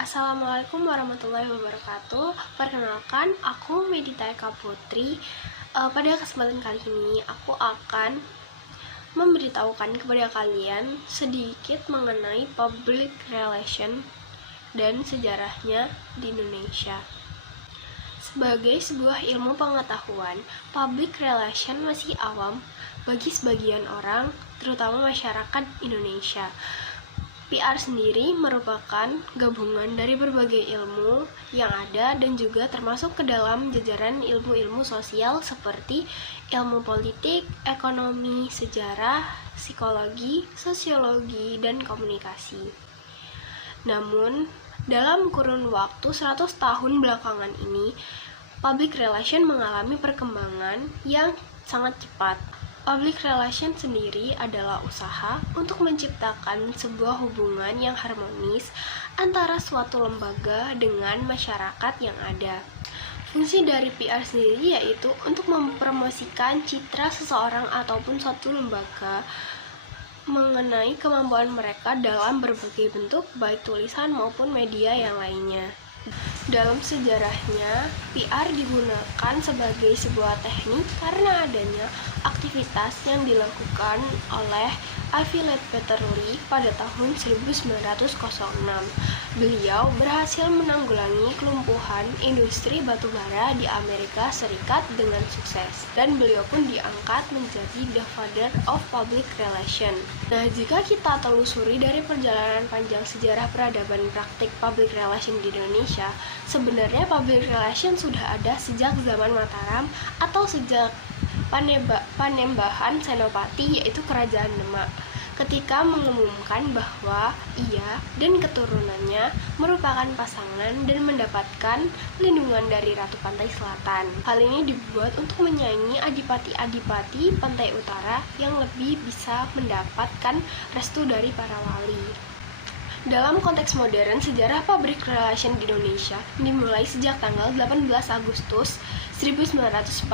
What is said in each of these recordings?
Assalamualaikum warahmatullahi wabarakatuh. Perkenalkan, aku Medita Eka Putri. Pada kesempatan kali ini, aku akan memberitahukan kepada kalian sedikit mengenai public relation dan sejarahnya di Indonesia. Sebagai sebuah ilmu pengetahuan, public relation masih awam bagi sebagian orang, terutama masyarakat Indonesia. PR sendiri merupakan gabungan dari berbagai ilmu yang ada dan juga termasuk ke dalam jajaran ilmu-ilmu sosial seperti ilmu politik, ekonomi, sejarah, psikologi, sosiologi, dan komunikasi. Namun, dalam kurun waktu 100 tahun belakangan ini, public relation mengalami perkembangan yang sangat cepat. Public relation sendiri adalah usaha untuk menciptakan sebuah hubungan yang harmonis antara suatu lembaga dengan masyarakat yang ada. Fungsi dari PR sendiri yaitu untuk mempromosikan citra seseorang ataupun suatu lembaga mengenai kemampuan mereka dalam berbagai bentuk, baik tulisan maupun media yang lainnya. Dalam sejarahnya, PR digunakan sebagai sebuah teknik karena adanya aktivitas yang dilakukan oleh Ivy Ledbetter-Lee pada tahun 1906. Beliau berhasil menanggulangi kelumpuhan industri batubara di Amerika Serikat dengan sukses, dan beliau pun diangkat menjadi the father of public relation. Nah, jika kita telusuri dari perjalanan panjang sejarah peradaban praktik public relation di Indonesia, sebenarnya public relation sudah ada sejak zaman Mataram atau sejak Panembahan Senopati, yaitu Kerajaan Demak, ketika mengumumkan bahwa ia dan keturunannya merupakan pasangan dan mendapatkan lindungan dari Ratu Pantai Selatan. Hal ini dibuat untuk menyaingi adipati-adipati Pantai Utara yang lebih bisa mendapatkan restu dari para wali. Dalam konteks modern, sejarah public relation di Indonesia dimulai sejak tanggal 18 Agustus 1945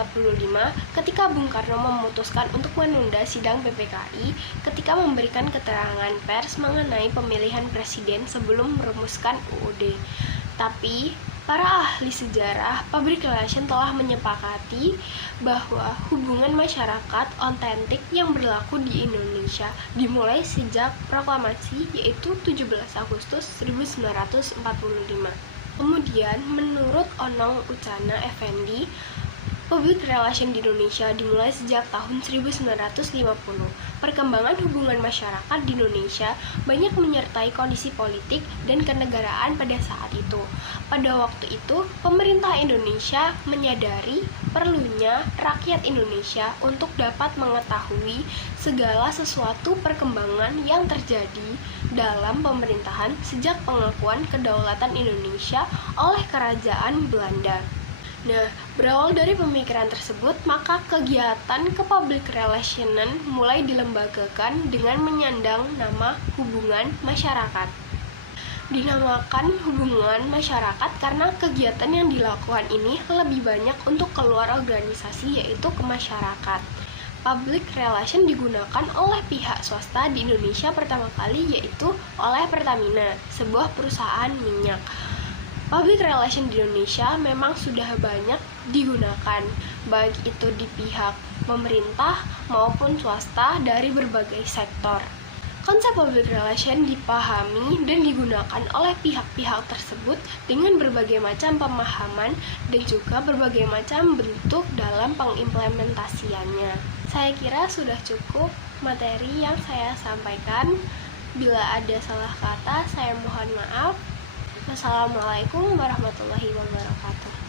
ketika Bung Karno memutuskan untuk menunda sidang PPKI ketika memberikan keterangan pers mengenai pemilihan presiden sebelum merumuskan UUD. Tapi para ahli sejarah public relation telah menyepakati bahwa hubungan masyarakat otentik yang berlaku di Indonesia dimulai sejak proklamasi, yaitu 17 Agustus 1945. Kemudian, menurut Onong Ucana Effendi, public relation di Indonesia dimulai sejak tahun 1950. Perkembangan hubungan masyarakat di Indonesia banyak menyertai kondisi politik dan kenegaraan pada saat itu. Pada waktu itu, pemerintah Indonesia menyadari perlunya rakyat Indonesia untuk dapat mengetahui segala sesuatu perkembangan yang terjadi dalam pemerintahan sejak pengakuan kedaulatan Indonesia oleh Kerajaan Belanda. Nah, berawal dari pemikiran tersebut, maka kegiatan ke-public relationan mulai dilembagakan dengan menyandang nama hubungan masyarakat. Dinamakan hubungan masyarakat karena kegiatan yang dilakukan ini lebih banyak untuk keluar organisasi, yaitu ke masyarakat. Public relation digunakan oleh pihak swasta di Indonesia pertama kali, yaitu oleh Pertamina, sebuah perusahaan minyak. Public relation di Indonesia memang sudah banyak digunakan, baik itu di pihak pemerintah maupun swasta dari berbagai sektor. Konsep public relation dipahami dan digunakan oleh pihak-pihak tersebut dengan berbagai macam pemahaman dan juga berbagai macam bentuk dalam pengimplementasiannya. Saya kira sudah cukup materi yang saya sampaikan. Bila ada salah kata, saya mohon maaf. Wassalamualaikum warahmatullahi wabarakatuh.